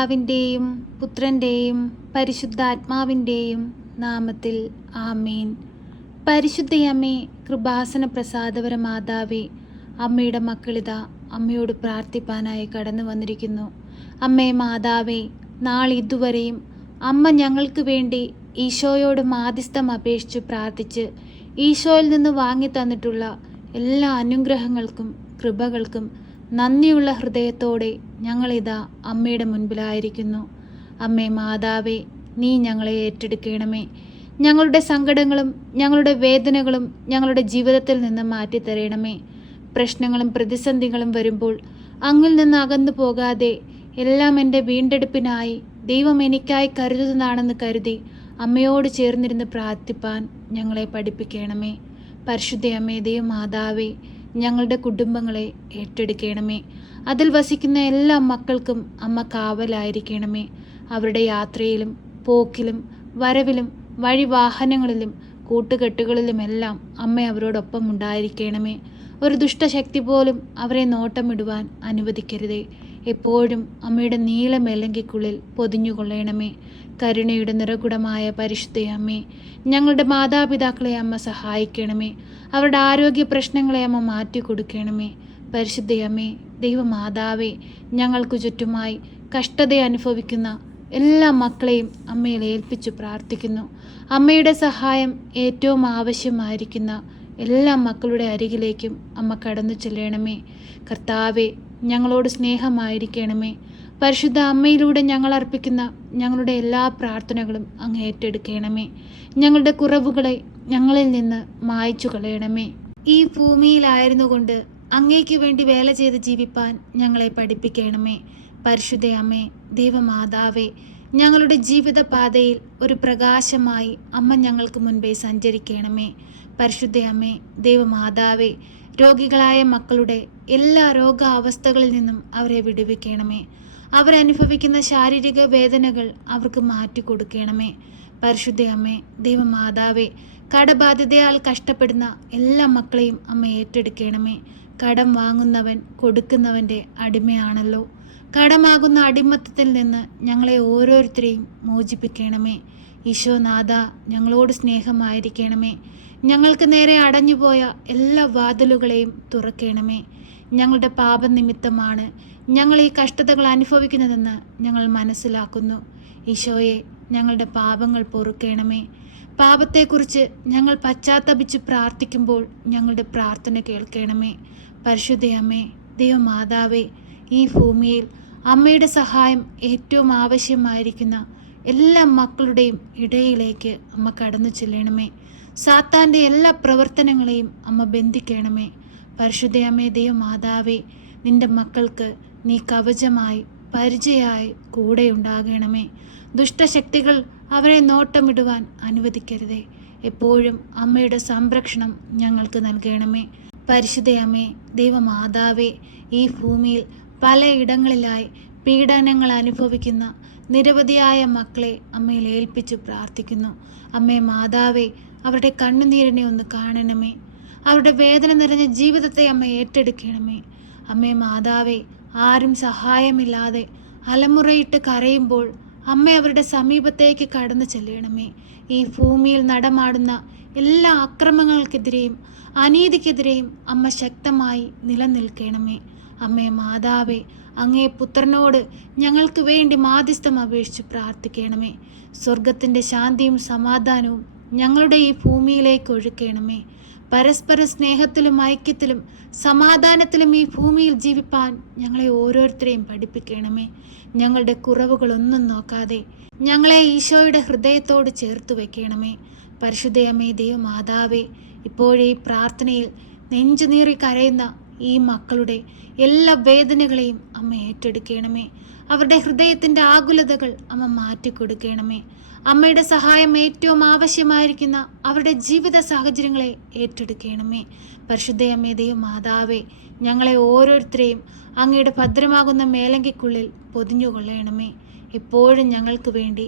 പിതാവിന്റെയും പുത്രന്റെയും പരിശുദ്ധാത്മാവിന്റെയും നാമത്തിൽ ആമേൻ. പരിശുദ്ധയമ്മേ കൃപാസന പ്രസാദപര മാതാവേ അമ്മയുടെ മക്കളിത അമ്മയോട് പ്രാർത്ഥിപ്പാനായി കടന്നു വന്നിരിക്കുന്നു. അമ്മേ മാതാവേ നാളിതുവരെയും അമ്മ ഞങ്ങൾക്ക് വേണ്ടി ഈശോയോട് മാധ്യസ്ഥം അപേക്ഷിച്ച് പ്രാർത്ഥിച്ച് ഈശോയിൽ നിന്ന് വാങ്ങി തന്നിട്ടുള്ള എല്ലാ അനുഗ്രഹങ്ങൾക്കും കൃപകൾക്കും നന്ദിയുള്ള ഹൃദയത്തോടെ ഞങ്ങളിതാ അമ്മയുടെ മുൻപിലായിരിക്കുന്നു. അമ്മേ മാതാവേ നീ ഞങ്ങളെ ഏറ്റെടുക്കണമേ. ഞങ്ങളുടെ സങ്കടങ്ങളും ഞങ്ങളുടെ വേദനകളും ഞങ്ങളുടെ ജീവിതത്തിൽ നിന്ന് മാറ്റിത്തരണമേ. പ്രശ്നങ്ങളും പ്രതിസന്ധികളും വരുമ്പോൾ അങ്ങിൽ നിന്ന് അകന്നു പോകാതെ എല്ലാം എന്റെ വീണ്ടെടുപ്പിനായി ദൈവം എനിക്കായി കരുതുന്നതാണെന്ന് കരുതി അമ്മയോട് ചേർന്നിരുന്ന് പ്രാർത്ഥിപ്പാൻ ഞങ്ങളെ പഠിപ്പിക്കണമേ. പരിശുദ്ധ അമ്മേ ദൈവമാതാവേ ഞങ്ങളുടെ കുടുംബങ്ങളെ ഏറ്റെടുക്കണമേ. അതിൽ വസിക്കുന്ന എല്ലാ മക്കൾക്കും അമ്മ കാവലായിരിക്കണമേ. അവരുടെ യാത്രയിലും പോക്കിലും വരവിലും വഴിവാഹനങ്ങളിലും കൂട്ടുകെട്ടുകളിലുമെല്ലാം അമ്മ അവരോടൊപ്പം ഉണ്ടായിരിക്കണമേ. ഒരു ദുഷ്ടശക്തി പോലും അവരെ നോട്ടമിടുവാൻ അനുവദിക്കരുതേ. എപ്പോഴും അമ്മയുടെ നീല മെല്ലങ്കിക്കുള്ളിൽ പൊതിഞ്ഞുകൊള്ളണമേ. കരുണയുടെ നിറകുടമായ പരിശുദ്ധ അമ്മേ ഞങ്ങളുടെ മാതാപിതാക്കളെ അമ്മ സഹായിക്കണമേ. അവരുടെ ആരോഗ്യ പ്രശ്നങ്ങളെ അമ്മ മാറ്റിക്കൊടുക്കണമേ. പരിശുദ്ധ അമ്മേ ദൈവമാതാവേ ഞങ്ങൾക്ക് ചുറ്റുമായി കഷ്ടത അനുഭവിക്കുന്ന എല്ലാ മക്കളെയും അമ്മയിൽ ഏൽപ്പിച്ചു പ്രാർത്ഥിക്കുന്നു. അമ്മയുടെ സഹായം ഏറ്റവും ആവശ്യമായിരിക്കുന്ന എല്ലാ മക്കളുടെ അരികിലേക്കും അമ്മ കടന്നു ചെല്ലണമേ. കർത്താവെ ഞങ്ങളോട് സ്നേഹമായിരിക്കണമേ. പരിശുദ്ധ അമ്മയിലൂടെ ഞങ്ങൾ അർപ്പിക്കുന്ന ഞങ്ങളുടെ എല്ലാ പ്രാർത്ഥനകളും അങ്ങ് ഏറ്റെടുക്കണമേ. ഞങ്ങളുടെ കുറവുകളെ ഞങ്ങളിൽ നിന്ന് മായ്ച്ചു കളയണമേ. ഈ ഭൂമിയിലായിരുന്നു കൊണ്ട് അങ്ങേക്ക് വേണ്ടി വേല ചെയ്ത് ജീവിപ്പാൻ ഞങ്ങളെ പഠിപ്പിക്കണമേ. പരിശുദ്ധ അമ്മേ ദൈവമാതാവേ ഞങ്ങളുടെ ജീവിത പാതയിൽ ഒരു പ്രകാശമായി അമ്മ ഞങ്ങൾക്ക് മുൻപേ സഞ്ചരിക്കണമേ. പരിശുദ്ധ അമ്മേ ദൈവമാതാവേ രോഗികളായ മക്കളുടെ എല്ലാ രോഗാവസ്ഥകളിൽ നിന്നും അവരെ വിടുവിക്കണമേ. അവരനുഭവിക്കുന്ന ശാരീരിക വേദനകൾ അവർക്ക് മാറ്റി മാറ്റിക്കൊടുക്കണമേ പരിശുദ്ധ അമ്മേ ദൈവമാതാവേ കടബാധ്യതയാൽ കഷ്ടപ്പെടുന്ന എല്ലാ മക്കളെയും അമ്മ ഏറ്റെടുക്കണമേ. കടം വാങ്ങുന്നവൻ കൊടുക്കുന്നവന്റെ അടിമയാണല്ലോ. കടമാകുന്ന അടിമത്തത്തിൽ നിന്ന് ഞങ്ങളെ ഓരോരുത്തരെയും മോചിപ്പിക്കണമേ. ഈശോനാഥ ഞങ്ങളോട് സ്നേഹമായിരിക്കണമേ. ഞങ്ങൾക്ക് നേരെ അടഞ്ഞുപോയ എല്ലാ വാതിലുകളെയും തുറക്കണമേ. ഞങ്ങളുടെ പാപനിമിത്തമാണ് ഞങ്ങൾ ഈ കഷ്ടതകൾ അനുഭവിക്കുന്നതെന്ന് ഞങ്ങൾ മനസ്സിലാക്കുന്നു. ഈശോയെ ഞങ്ങളുടെ പാപങ്ങൾ പൊറുക്കണമേ. പാപത്തെക്കുറിച്ച് ഞങ്ങൾ പശ്ചാത്തപിച്ച് പ്രാർത്ഥിക്കുമ്പോൾ ഞങ്ങളുടെ പ്രാർത്ഥന കേൾക്കണമേ. പരിശുദ്ധയമ്മേ ദൈവമാതാവേ ഈ ഭൂമിയിൽ അമ്മയുടെ സഹായം ഏറ്റവും ആവശ്യമായിരിക്കുന്ന എല്ലാ മക്കളുടെയും ഇടയിലേക്ക് അമ്മ കടന്നു ചെല്ലണമേ. സാത്താന്റെ എല്ലാ പ്രവർത്തനങ്ങളെയും അമ്മ ബന്ധിക്കണമേ. പരിശുദ്ധയമ്മേ ദൈവമാതാവേ നിന്റെ മക്കൾക്ക് നീ കവചമായി പരിചയമായി കൂടെ ഉണ്ടാകണമേ. ദുഷ്ടശക്തികൾ അവരെ നോട്ടമിടുവാൻ അനുവദിക്കരുതേ. എപ്പോഴും അമ്മയുടെ സംരക്ഷണം ഞങ്ങൾക്ക് നൽകണമേ. പരിശുദ്ധയമ്മേ ദൈവമാതാവേ ഈ ഭൂമിയിൽ പലയിടങ്ങളിലായി പീഡനങ്ങൾ അനുഭവിക്കുന്ന നിരവധിയായ മക്കളെ അമ്മയിൽ ഏൽപ്പിച്ചു പ്രാർത്ഥിക്കുന്നു. അമ്മേ മാതാവേ അവരുടെ കണ്ണുനീരിനെ ഒന്ന് കാണണമേ. അവരുടെ വേദന നിറഞ്ഞ ജീവിതത്തെ അമ്മ ഏറ്റെടുക്കണമേ. അമ്മേ മാതാവേ ആരും സഹായമില്ലാതെ അലമുറയിട്ട് കരയുമ്പോൾ അമ്മ അവരുടെ സമീപത്തേക്ക് കടന്നു ചെല്ലണമേ. ഈ ഭൂമിയിൽ നടമാടുന്ന എല്ലാ അക്രമങ്ങൾക്കെതിരെയും അനീതിക്കെതിരെയും അമ്മ ശക്തമായി നിലനിൽക്കണമേ. അമ്മേ മാതാവേ അങ്ങേ പുത്രനോട് ഞങ്ങൾക്ക് വേണ്ടി മാധ്യസ്ഥം അപേക്ഷിച്ച് പ്രാർത്ഥിക്കണമേ. സ്വർഗത്തിന്റെ ശാന്തിയും സമാധാനവും ഞങ്ങളുടെ ഈ ഭൂമിയിലേക്ക് ഒഴുക്കണമേ. പരസ്പര സ്നേഹത്തിലും ഐക്യത്തിലും സമാധാനത്തിലും ഈ ഭൂമിയിൽ ജീവിപ്പാൻ ഞങ്ങളെ ഓരോരുത്തരെയും പഠിപ്പിക്കണമേ. ഞങ്ങളുടെ കുറവുകളൊന്നും നോക്കാതെ ഞങ്ങളെ ഈശോയുടെ ഹൃദയത്തോട് ചേർത്ത് വയ്ക്കണമേ പരിശുദ്ധയമേ ദൈവമാതാവേ ഇപ്പോഴേ പ്രാർത്ഥനയിൽ നെഞ്ചുനീറി കരയുന്ന ഈ മക്കളുടെ എല്ലാ വേദനകളെയും അമ്മ ഏറ്റെടുക്കണമേ. അവരുടെ ഹൃദയത്തിന്റെ ആകുലതകൾ അമ്മ മാറ്റിക്കൊടുക്കണമേ. അമ്മയുടെ സഹായം ഏറ്റവും ആവശ്യമായിരിക്കുന്ന അവരുടെ ജീവിത സാഹചര്യങ്ങളെ ഏറ്റെടുക്കണമേ. പരിശുദ്ധയമ്മേ ദൈവം മാതാവേ ഞങ്ങളെ ഓരോരുത്തരെയും അങ്ങയുടെ ഭദ്രമാകുന്ന മേലങ്കിക്കുള്ളിൽ പൊതിഞ്ഞുകൊള്ളണമേ. എപ്പോഴും ഞങ്ങൾക്ക് വേണ്ടി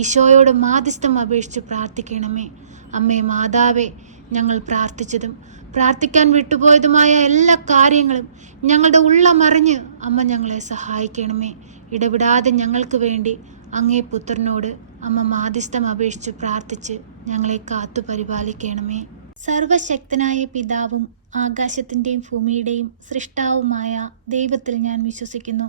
ഈശോയോട് മാധ്യസ്ഥം അപേക്ഷിച്ച് പ്രാർത്ഥിക്കണമേ. അമ്മേ മാതാവേ ഞങ്ങൾ പ്രാർത്ഥിച്ചതും പ്രാർത്ഥിക്കാൻ വിട്ടുപോയതുമായ എല്ലാ കാര്യങ്ങളും ഞങ്ങളുടെ ഉള്ളമറിഞ്ഞ് അമ്മ ഞങ്ങളെ സഹായിക്കണമേ. ഇടപെടാതെ ഞങ്ങൾക്ക് വേണ്ടി അങ്ങേ പുത്രനോട് അമ്മ മാധ്യസ്ഥം അപേക്ഷിച്ച് പ്രാർത്ഥിച്ച് ഞങ്ങളെ കാത്തു പരിപാലിക്കണമേ. സർവശക്തനായ പിതാവും ആകാശത്തിന്റെയും ഭൂമിയുടെയും സൃഷ്ടാവുമായ ദൈവത്തിൽ ഞാൻ വിശ്വസിക്കുന്നു.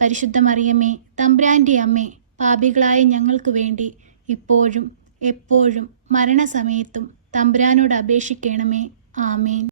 പരിശുദ്ധ മറിയമ്മേ തമ്പ്രാന്റെ അമ്മേ പാപികളായ ഞങ്ങൾക്ക് വേണ്ടി ഇപ്പോഴും എപ്പോഴും മരണസമയത്തും തമ്പ്രാനോട് അപേക്ഷിക്കണമേ. ആമേൻ.